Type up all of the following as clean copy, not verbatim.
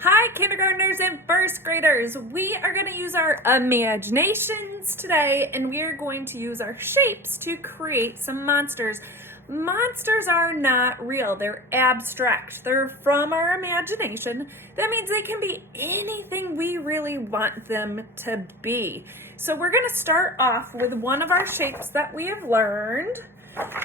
Hi, kindergartners and first graders. We are going to use our imaginations today, and we are going to use our shapes to create some monsters. Monsters are not real, they're abstract. They're from our imagination. That means they can be anything we really want them to be. So, we're going to start off with one of our shapes that we have learned,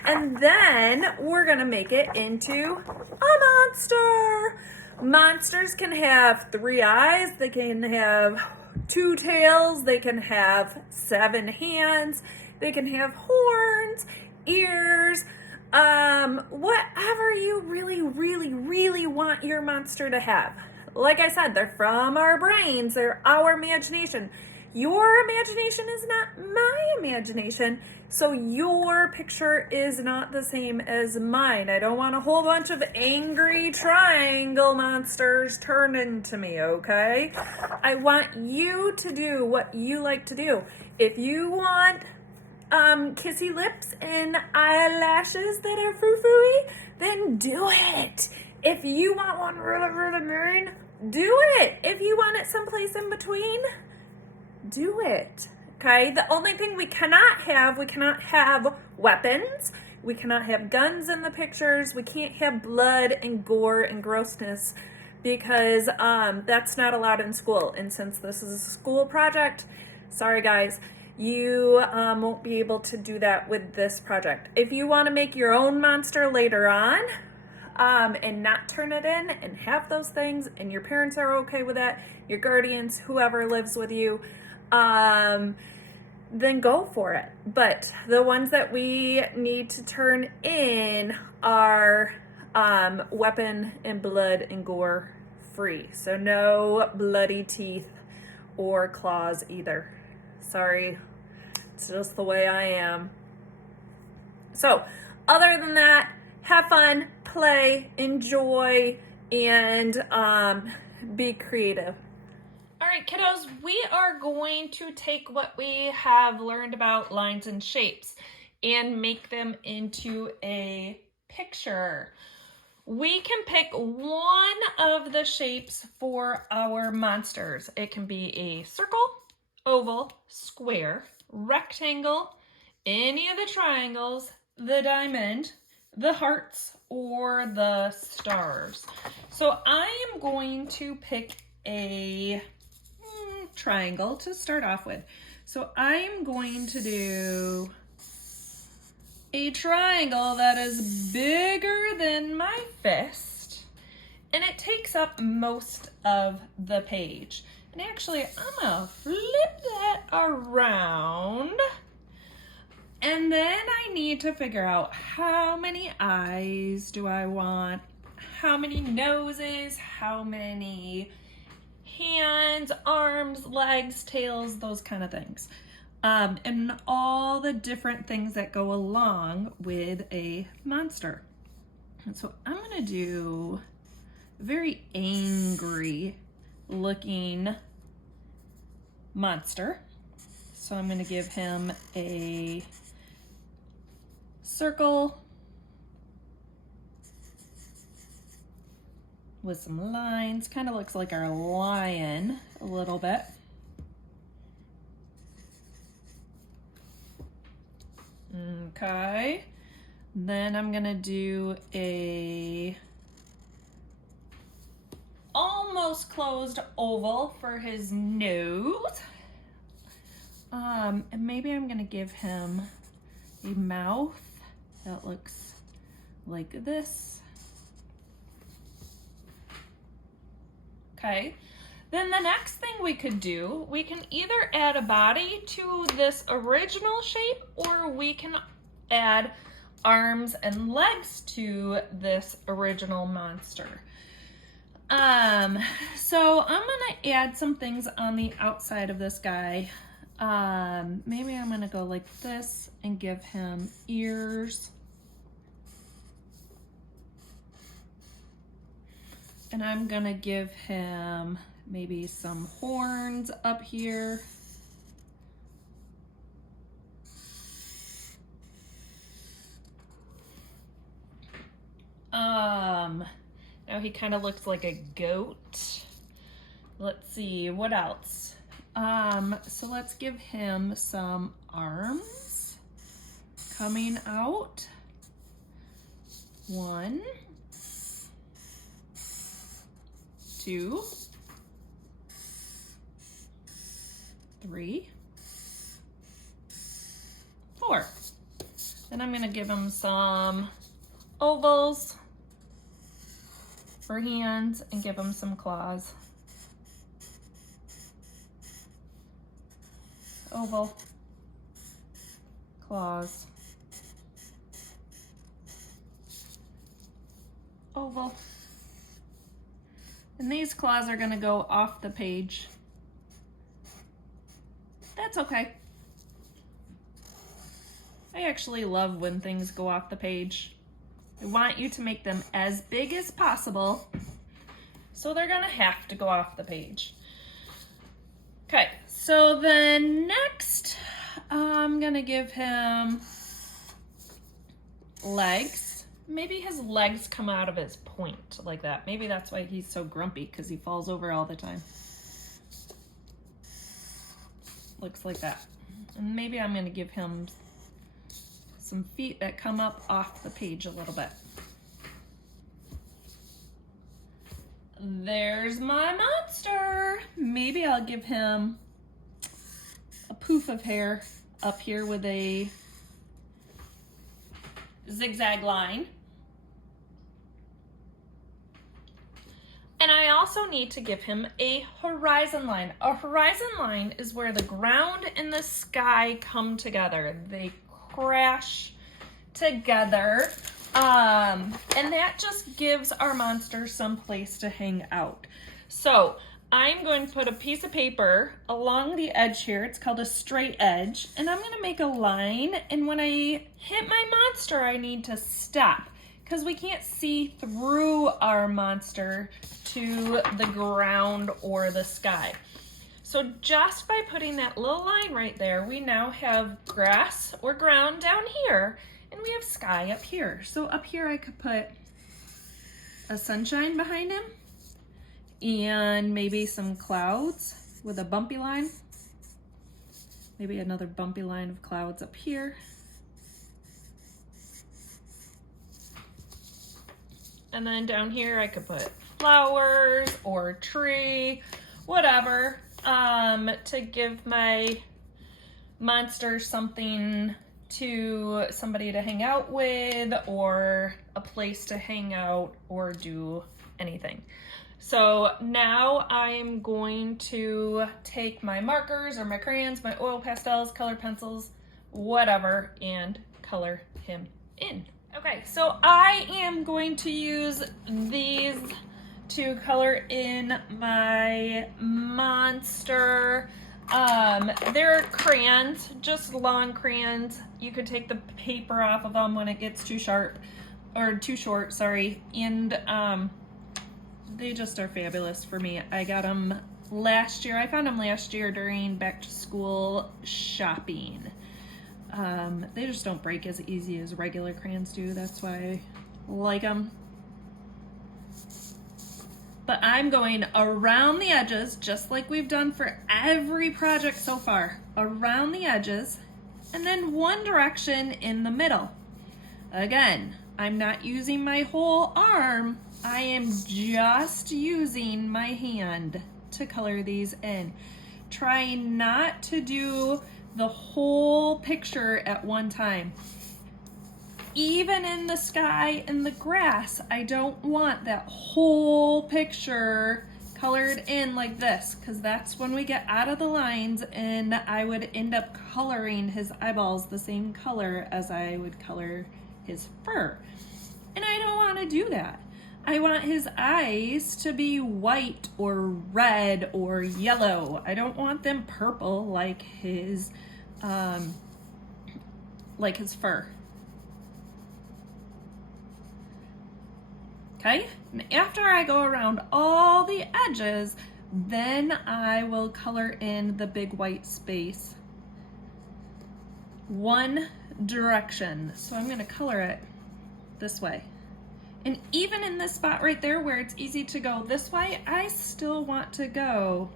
and then we're going to make it into a monster. Monsters can have 3 eyes, they can have 2 tails, they can have 7 hands, they can have horns, ears, whatever you really want your monster to have. Like I said, they're from our brains, they're our imagination. Your imagination is not my imagination, so your picture is not the same as mine. I don't want a whole bunch of angry triangle monsters turned into me, okay? I want you to do what you like to do. If you want kissy lips and eyelashes that are frou-frou-y, then do it. If you want one really mean, do it. If you want it someplace in between, do it. Okay, the only thing we cannot have weapons, we cannot have guns in the pictures, we can't have blood and gore and grossness because that's not allowed in school. And since this is a school project, sorry guys, you won't be able to do that with this project. If you want to make your own monster later on, and not turn it in and have those things, and your parents are okay with that, your guardians, whoever lives with you, then go for it. But the ones that we need to turn in are weapon and blood and gore free. So no bloody teeth or claws either. Sorry, it's just the way I am. So other than that, have fun, play, enjoy, and be creative. All right, kiddos, we are going to take what we have learned about lines and shapes and make them into a picture. We can pick one of the shapes for our monsters. It can be a circle, oval, square, rectangle, any of the triangles, the diamond, the hearts, or the stars. So I am going to pick a triangle to start off with. So I'm going to do a triangle that is bigger than my fist, and it takes up most of the page. And actually, I'm gonna flip that around, and then I need to figure out how many eyes do I want, how many noses, how many hands, arms, legs, tails, those kind of things. And all the different things that go along with a monster. And so I'm gonna do a very angry looking monster. So I'm gonna give him a circle with some lines. Kind of looks like our lion a little bit. Okay. Then I'm gonna do a almost closed oval for his nose. And maybe I'm gonna give him a mouth that looks like this. Okay, then the next thing we could do, we can either add a body to this original shape, or we can add arms and legs to this original monster. So I'm gonna add some things on the outside of this guy. Maybe I'm gonna go like this and give him ears. And I'm gonna give him maybe some horns up here. Now he kind of looks like a goat. Let's see, what else? So let's give him some arms coming out. 1, 2, 3, 4. Then I'm gonna give him some ovals for hands and give him some claws. Oval, claws, oval. And these claws are gonna go off the page. That's okay. I actually love when things go off the page. I want you to make them as big as possible, so they're gonna have to go off the page. Okay, so then next, I'm gonna give him legs. Maybe his legs come out of his point like that. Maybe that's why he's so grumpy, because he falls over all the time. Looks like that. And maybe I'm gonna give him some feet that come up off the page a little bit. There's my monster. Maybe I'll give him a poof of hair up here with a zigzag line. And I also need to give him a horizon line. A horizon line is where the ground and the sky come together. They crash together. And that just gives our monster some place to hang out. So I'm going to put a piece of paper along the edge here. It's called a straight edge. And I'm going to make a line. And when I hit my monster, I need to stop, because we can't see through our monster to the ground or the sky. So just by putting that little line right there, we now have grass or ground down here, and we have sky up here. So up here I could put a sunshine behind him and maybe some clouds with a bumpy line. Maybe another bumpy line of clouds up here. And then down here I could put flowers or tree, whatever, to give my monster something to somebody to hang out with, or a place to hang out or do anything. So now I'm going to take my markers or my crayons, my oil pastels, color pencils, whatever, and color him in. Okay, so I am going to use these to color in my monster. They're crayons, just long crayons. You could take the paper off of them when it gets too sharp, or too short, sorry. And they just are fabulous for me. I got them last year. I found them last year during back to school shopping. They just don't break as easy as regular crayons do. That's why I like them. But I'm going around the edges, just like we've done for every project so far. Around the edges, and then one direction in the middle. Again, I'm not using my whole arm. I am just using my hand to color these in. Trying not to do the whole picture at one time. Even in the sky and the grass, I don't want that whole picture colored in like this, because that's when we get out of the lines and I would end up coloring his eyeballs the same color as I would color his fur. And I don't want to do that. I want his eyes to be white or red or yellow. I don't want them purple like his fur. Okay, and after I go around all the edges, then I will color in the big white space one direction. So I'm going to color it this way. And even in this spot right there where it's easy to go this way, I still want to go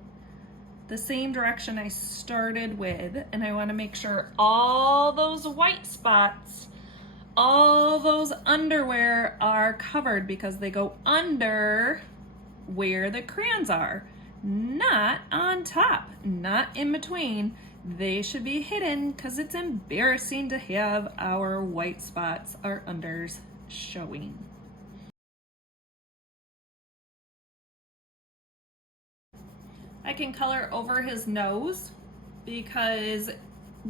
the same direction I started with, and I want to make sure all those white spots, all those underwear are covered because they go under where the crayons are, not on top, not in between. They should be hidden because it's embarrassing to have our white spots, our unders, showing. I can color over his nose because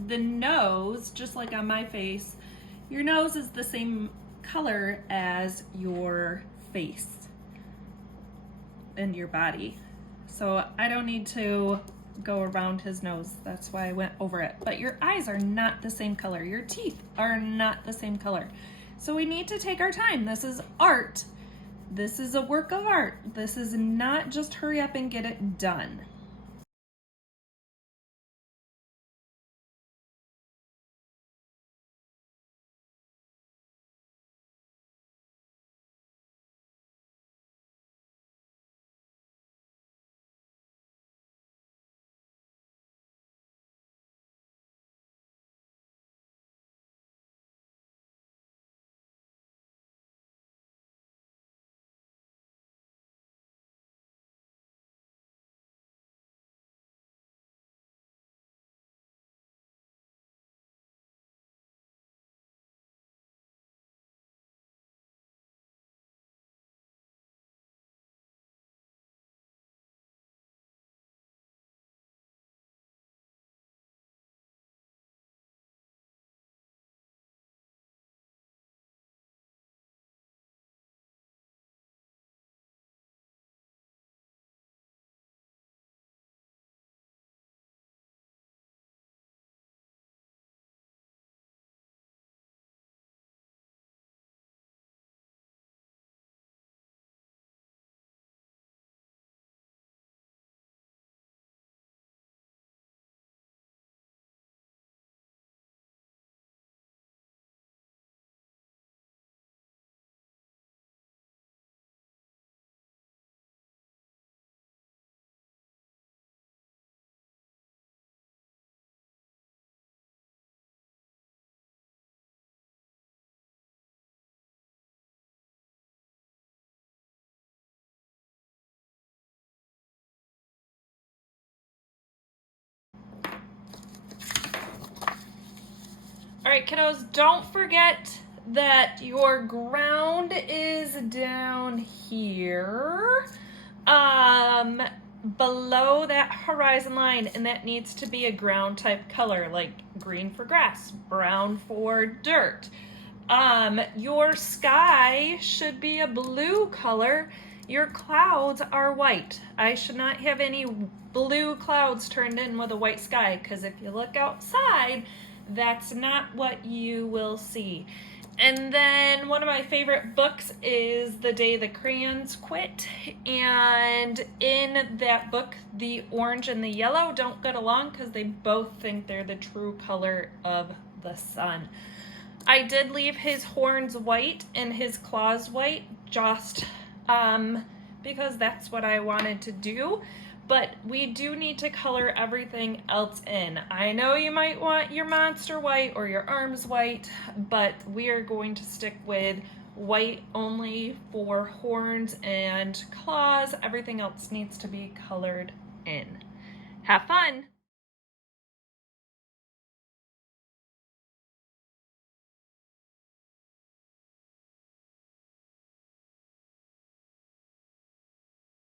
the nose, just like on my face, your nose is the same color as your face and your body. So I don't need to go around his nose. That's why I went over it. But your eyes are not the same color. Your teeth are not the same color. So we need to take our time. This is art. This is a work of art. This is not just hurry up and get it done. All right, kiddos, don't forget that your ground is down here, below that horizon line, and that needs to be a ground type color, like green for grass, brown for dirt. Your sky should be a blue color. Your clouds are white. I should not have any blue clouds turned in with a white sky, because if you look outside, that's not what you will see. And then one of my favorite books is The Day the Crayons Quit. And in that book, the orange and the yellow don't get along because they both think they're the true color of the sun. I did leave his horns white and his claws white just because that's what I wanted to do. But we do need to color everything else in. I know you might want your monster white or your arms white, but we are going to stick with white only for horns and claws. Everything else needs to be colored in. Have fun!